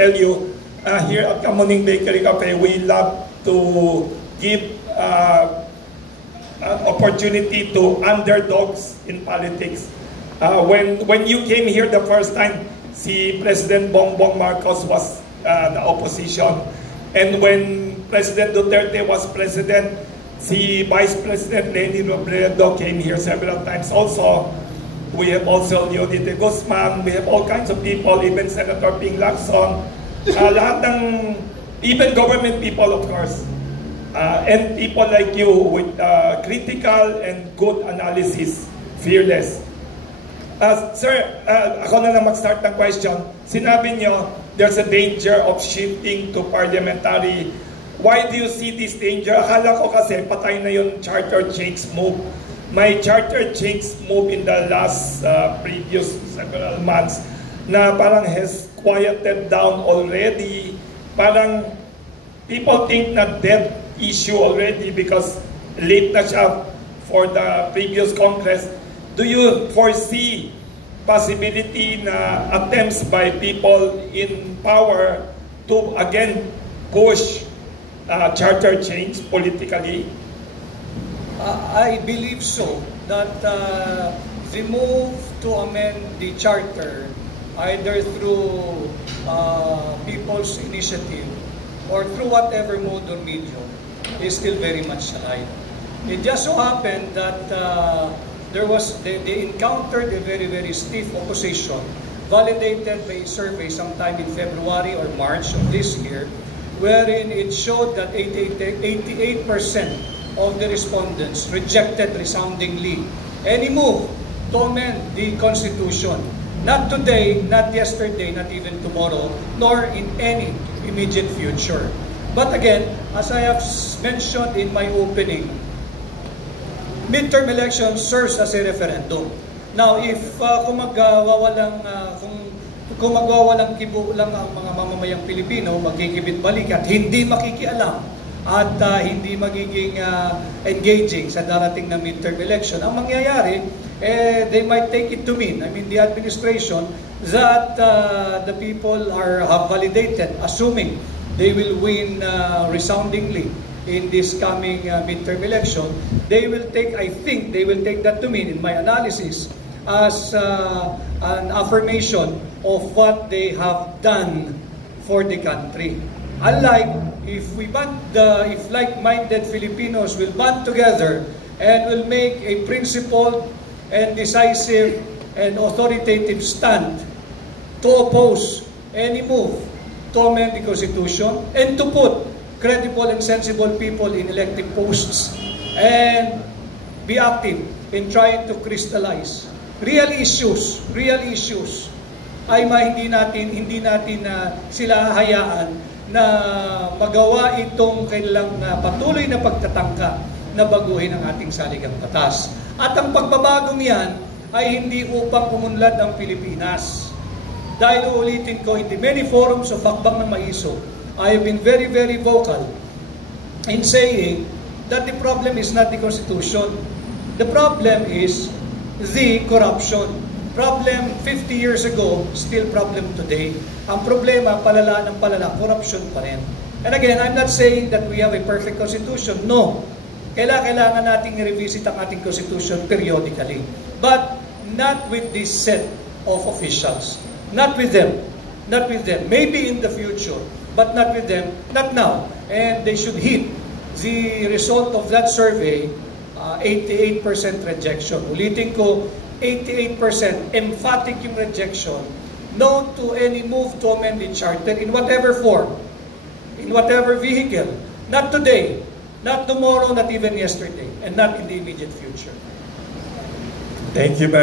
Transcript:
tell you, here at Kamuning Bakery Cafe, we love to give an opportunity to underdogs in politics. When you came here the first time, si President Bongbong Marcos was the opposition. And when President Duterte was president, si Vice President Leni Robredo came here several times also. We have also Leonide Guzman, we have all kinds of people, even Senator Ping Lacson, lahat ng, even government people of course, and people like you with critical and good analysis, fearless. Sir, ako na lang mag-start ng question. Sinabi nyo, there's a danger of shifting to parliamentary. Why do you see this danger? Akala ko kasi patay na yung charter change move. May charter change move in the last previous several months na parang has quieted down already. Parang people think na dead issue already because late na siya for the previous Congress. Do you foresee possibility na attempts by people in power to again push charter change politically? I believe so, that the move to amend the charter either through people's initiative or through whatever mode or medium is still very much alive. It just so happened that they encountered a very stiff opposition validated by a survey sometime in February or March of this year, wherein it showed that 88% of the respondents rejected resoundingly any move to amend the Constitution. Not today, not yesterday, not even tomorrow, nor in any immediate future. But again, as I have mentioned in my opening, midterm election serves as a referendum. Now, if kung magwawalang kibo lang ang mga mamamayang Pilipino, magkikibit-balik at hindi makikialam at hindi magiging engaging sa darating na midterm election, ang mangyayari, they might take it to mean, the administration, that the people have validated, assuming they will win resoundingly in this coming midterm election, I think they will take that to mean, in my analysis, as an affirmation of what they have done for the country. Unlike if like-minded Filipinos will band together and will make a principled and decisive and authoritative stand to oppose any move to amend the Constitution and to put credible and sensible people in elected posts and be active in trying to crystallize real issues ay hindi natin sila hayaan na magawa itong kanilang patuloy na pagtatangka na baguhin ang ating saligang batas. At ang pagbabagong yan ay hindi upang umunlad ang Pilipinas. Dahil uulitin ko, in the many forums of Hakbang ng Maiso, I have been very vocal in saying that the problem is not the Constitution. The problem is the corruption. Problem 50 years ago, still problem today. Ang problema, palala ng palala, corruption pa rin. And again, I'm not saying that we have a perfect Constitution. No. Kailangan nating i-revisit ang ating Constitution periodically. But not with this set of officials. Not with them. Maybe in the future, but not with them, not now. And they should heed the result of that survey, 88% rejection. Ulitin ko, 88% emphatic yung rejection, no to any move to amend the charter in whatever form, in whatever vehicle. Not today, not tomorrow, not even yesterday, and not in the immediate future. Thank you very